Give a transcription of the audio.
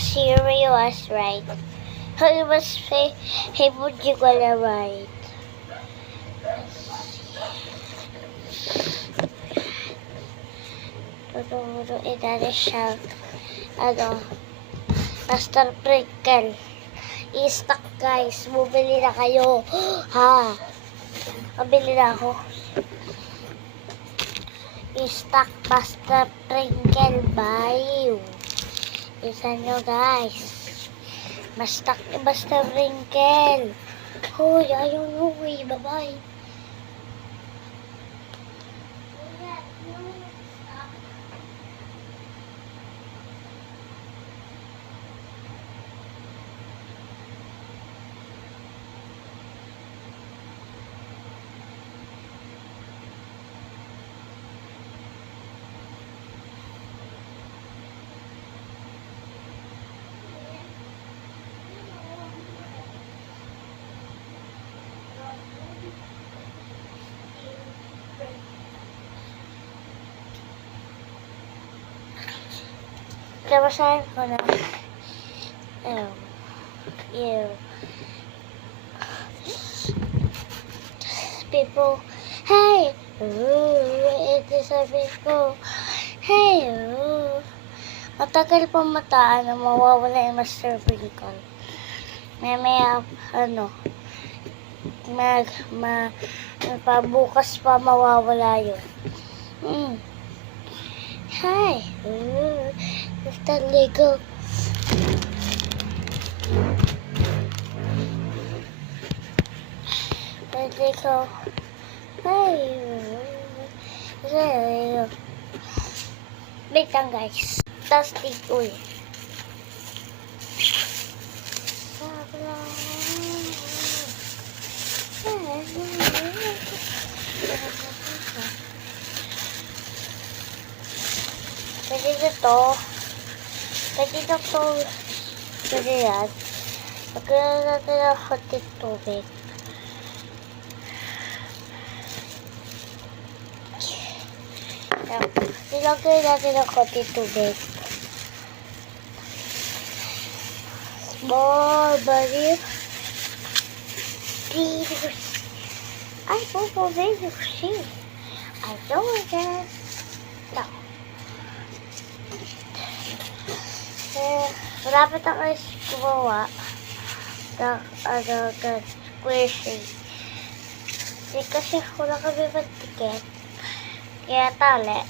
Siri was right. He was he would you gonna right? Tuturuin natin siya. Master Prickle. I-stock guys. Bumili na kayo. Ha? Kabili na ako. I-stock Master Prickle. Bye. Isa nyo guys. Mas-stock ni Master Prickle. Hoy, ayaw nyo. Bye-bye. Nabasahin ko na. People, hey! It is a people. Hey! Matagal pa mataan na mawawala yung Master Prickle. Mamaya, bukas pa mawawala yun. Hi! Mr. Lego. Lego. Hi! Wait lang guys. Tapos dito eh. Pwede dito. Pwede dito. Pwede yan. Pagkala natin ang konting tubig. Nilagay natin ang konting tubig. Small body. I hope I'll be able to see. I know that. No. Malapit ako gumawa ng squishy. Kasi wala kami mag-ticket. Kaya tali.